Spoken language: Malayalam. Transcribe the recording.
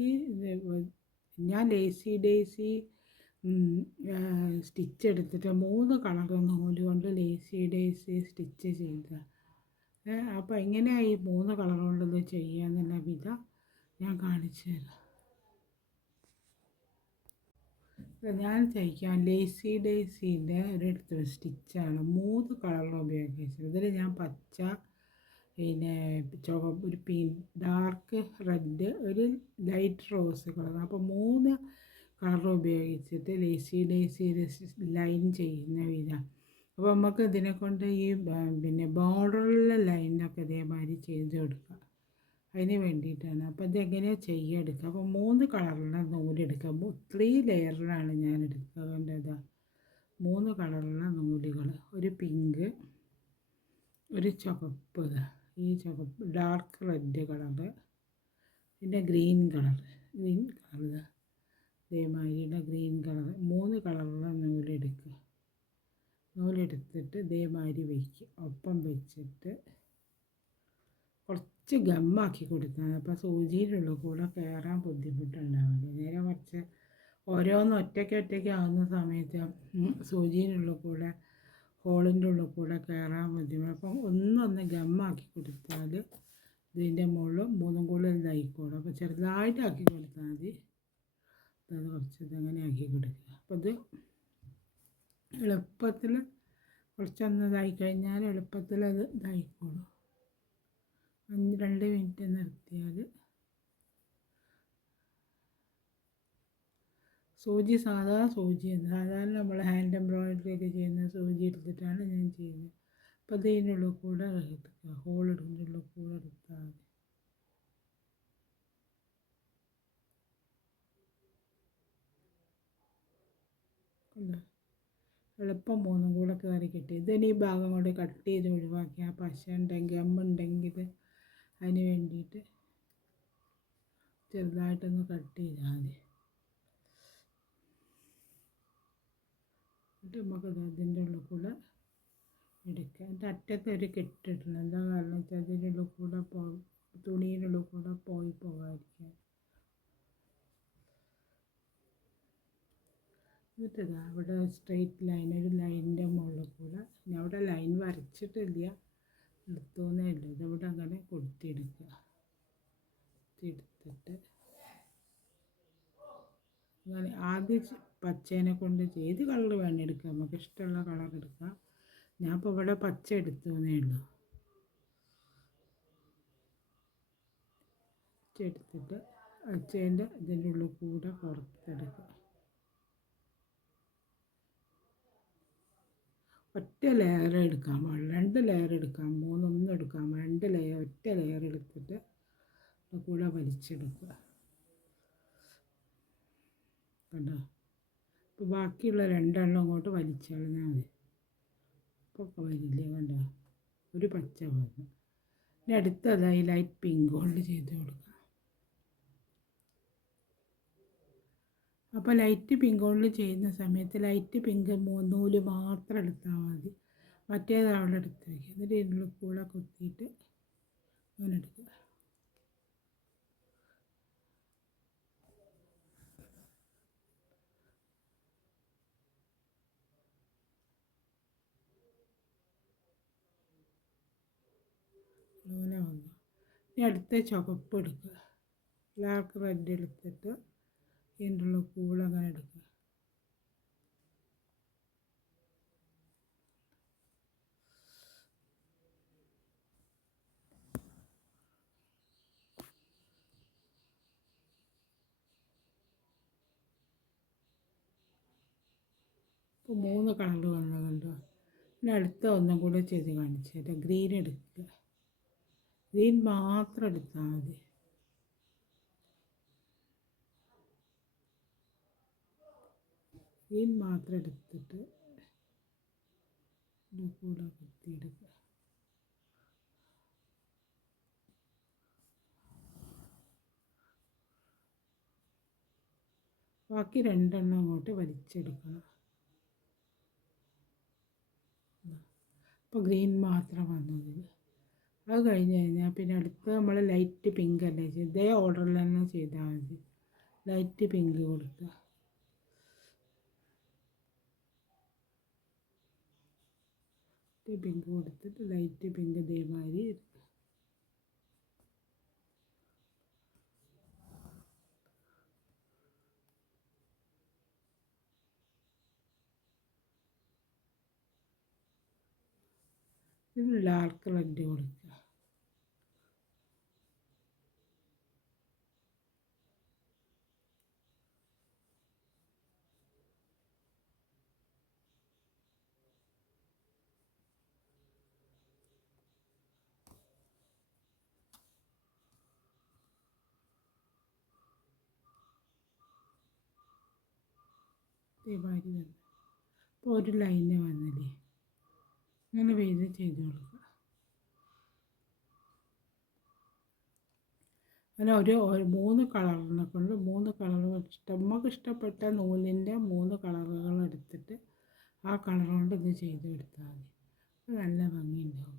ഈ ഞാൻ ലേസി ഡേയ്സി സ്റ്റിച്ച് എടുത്തിട്ട് 3 കളർ നൂല് കൊണ്ട് ലേസി ഡേയ്സി സ്റ്റിച്ച് ചെയ്തതാണ്. അപ്പോൾ എങ്ങനെയാണ് ഈ 3 കളർ കൊണ്ടത് ചെയ്യാന്നുള്ള വിധം ഞാൻ കാണിച്ചു തരാം. ഞാൻ തയ്ക്കാൻ ലേസി ഡേയ്സിൻ്റെ ഒരു സ്റ്റിച്ചാണ് 3 കളർ ഉപയോഗിച്ചത്. ഇതിൽ ഞാൻ പച്ച, പിന്നെ ചുവപ്പ്, ഒരു ഡാർക്ക് റെഡ്, ഒരു ലൈറ്റ് റോസ് കളർ, അപ്പോൾ 3 കളർ ഉപയോഗിച്ചിട്ട് ലേസി ഡേയ്സി ലൈൻ ചെയ്യുന്ന വിധം. അപ്പോൾ നമുക്ക് ഇതിനെ കൊണ്ട് ഈ പിന്നെ ബോർഡറിലെ ലൈനൊക്കെ ഇതേമാതിരി ചെയ്ത് കൊടുക്കാം. അതിന് വേണ്ടിയിട്ടാണ്. അപ്പോൾ ഇതെങ്ങനെയാണ് ചെയ്യെടുക്കുക. അപ്പോൾ 3 കളറിലെ നൂലെടുക്കുക. 3 ലെയറിലാണ് ഞാൻ എടുക്കുക. കണ്ടതാ 3 കളറിലെ നൂലുകൾ, ഒരു പിങ്ക്, ഒരു ചുവപ്പ്, ഈ ചുവപ്പ് ഡാർക്ക് റെഡ് കളറ്, പിന്നെ ഗ്രീൻ കളർ ഇതേമാതിരിയുടെ ഗ്രീൻ കളർ, 3 കളറിലെ നൂലെടുത്തിട്ട് ഇതേമാതിരി വയ്ക്കുക. ഒപ്പം വെച്ചിട്ട് കുറച്ച് ഗമ്മാക്കി കൊടുത്താൽ അപ്പോൾ സൂചിയിലുള്ള കൂടെ കയറാൻ ബുദ്ധിമുട്ടുണ്ടാവില്ല. നേരെ മറിച്ച് ഓരോന്ന് ഒറ്റയ്ക്ക് ആകുന്ന സമയത്ത് സൂചിയിലുള്ള കൂടെ ഹോളിൻ്റെ ഉള്ളിൽ കൂടെ കയറാൻ ബുദ്ധിമുട്ട്. അപ്പം ഒന്നൊന്ന് ഗമ്മാക്കി കൊടുത്താൽ ഇതിൻ്റെ മുകളിൽ 3 കൂടെ ഇതായിക്കോളും. അപ്പോൾ ചെറുതായിട്ടാക്കി കൊടുത്താൽ മതി. അത് കുറച്ച് ഇതങ്ങനെ ആക്കി കൊടുക്കുക. അപ്പോൾ ഇത് എളുപ്പത്തിൽ കുറച്ചൊന്ന് ഇതായി കഴിഞ്ഞാൽ എളുപ്പത്തിൽ അത് ഇതായിക്കോളും. 2 മിനിറ്റ് നിർത്തിയാൽ സൂചി സാധാരണ നമ്മൾ ഹാൻഡ് എംബ്രോയിഡറി ഒക്കെ ചെയ്യുന്ന സൂചി എടുത്തിട്ടാണ് ഞാൻ ചെയ്യുന്നത്. അപ്പോൾ ഇതിനുള്ളിൽ കൂടെ എടുക്കുക, ഹോൾ ഇടുന്നതിൻ്റെ കൂടെ എടുത്താൽ മതി. എളുപ്പം 3 കൂടെ കയറി കിട്ടി. ഇതിന് ഈ ഭാഗം കൊണ്ട് കട്ട് ചെയ്ത് ഒഴിവാക്കി ആ പശ ഉണ്ടെങ്കിൽ ഗമ്മുണ്ടെങ്കിൽ അതിന് വേണ്ടിയിട്ട് ചെറുതായിട്ടൊന്ന് കട്ട് ചെയ്താൽ മതി. എന്നിട്ട് നമുക്ക് അതിൻ്റെ ഉള്ളിൽ കൂടെ എടുക്കുക. എന്നിട്ട് അറ്റത്ത് ഒരു കെട്ടിടണം. എന്താ കാരണം വെച്ചാൽ അതിൻ്റെ ഉള്ളിൽ കൂടെ തുണീൻ്റെ ഉള്ളിൽ കൂടെ പോകാതിരിക്കാൻ. എന്നിട്ട് ഇതാ അവിടെ സ്ട്രെയിറ്റ് ലൈൻ, ഒരു ലൈനിൻ്റെ മുകളിൽ കൂടെ, ഞാൻ അവിടെ ലൈൻ വരച്ചിട്ടില്ല, എടുത്തോന്നേ ഉള്ളൂ. ഇതവിടെ അങ്ങനെ കൊടുത്തിയെടുക്കുക. എടുത്തിട്ട് അങ്ങനെ ആദ്യം പച്ചേനെ കൊണ്ട് ഏത് കളർ വേണം എടുക്കുക, നമുക്ക് ഇഷ്ടമുള്ള കളർ എടുക്കാം. ഞാൻ ഇപ്പോൾ ഇവിടെ പച്ച എടുത്തോന്നേ ഉള്ളൂ. എടുത്തിട്ട് പച്ചേൻ്റെ ഇതിൻ്റെ ഉള്ളിൽ കൂടെ പുറത്തെടുക്കുക. ഒറ്റ ലെയർ എടുക്കാൻ പാടില്ല, 2 ലെയർ എടുക്കാം, 3 ഒന്നും എടുക്കാം, 2 ലെയർ ഒറ്റ ലെയർ എടുത്തിട്ട് കൂടെ വലിച്ചെടുക്കുക. കണ്ടോ? അപ്പോൾ ബാക്കിയുള്ള 2 അങ്ങോട്ട് വലിച്ചെറിഞ്ഞാൽ മതി. ഇപ്പോൾ വരില്ല. കണ്ടോ? ഒരു പച്ച വന്നു. ഇനി അടുത്തതായി ലൈറ്റ് പിങ്ക് കൊണ്ട് ചെയ്ത് കൊടുക്കുക. അപ്പോൾ ലൈറ്റ് പിങ്ക് കൊണ്ട് ചെയ്യുന്ന സമയത്ത് ലൈറ്റ് പിങ്ക് നൂല് മാത്രം എടുത്താൽ മതി, മറ്റേത് അവിടെ എടുത്ത് വയ്ക്കുക. എന്നിട്ട് ഇതിൻ്റെ കൂടെ കുത്തിയിട്ട് അങ്ങനെ എടുക്കുക. അങ്ങനെ വന്നു. ഇനി അടുത്ത ചുവപ്പ് എടുക്കുക, ഡാർക്ക് റെഡ് എടുത്തിട്ട് ഇതിൻ്റെ ഉള്ളിൽ കൂടെ അങ്ങനെ എടുക്കുക. ഇപ്പോൾ 3 കളർ വന്നു. കണ്ടോ? പിന്നെ അടുത്ത ഒന്നും കൂടെ ചെയ്ത് കാണിച്ചിട്ട് ഗ്രീൻ എടുക്കുക. ഗ്രീൻ മാത്രം എടുത്താൽ മതി. ഗ്രീൻ മാത്രം എടുത്തിട്ട് കൂടെ കുത്തിയെടുക്കുക. ബാക്കി 2 അങ്ങോട്ട് വലിച്ചെടുക്കണം. അപ്പോൾ ഗ്രീൻ മാത്രം വന്നത്. അത് കഴിഞ്ഞ് കഴിഞ്ഞാൽ പിന്നെ അടുത്ത് നമ്മൾ ലൈറ്റ് പിങ്ക് അല്ലേ ഇതേ ഓർഡറിൽ തന്നെ ചെയ്താൽ മതി. ലൈറ്റ് പിങ്ക് കൊടുക്കുക. പിങ്ക് കൊടുത്തിട്ട് ലൈറ്റ് പിങ്ക് ഇതേമാതിരി എടുക്കുക. ഇത് ഡാർക്ക് റെഡ് കൊടുക്കുക. ഇതേമാതിരി തന്നെ. അപ്പോൾ ഒരു ലൈന് വന്നില്ലേ, അങ്ങനെ വീണ്ടും ചെയ്ത് കൊടുക്കുക. അങ്ങനെ ഒരു 3 കളറിനെ കൊണ്ട് 3 കളർ നമുക്ക് ഇഷ്ടപ്പെട്ട നൂലിൻ്റെ 3 കളറുകൾ എടുത്തിട്ട് ആ കളർ കൊണ്ട് ഇത് ചെയ്ത് കൊടുത്താൽ മതി. നല്ല ഭംഗിയുണ്ടാവും.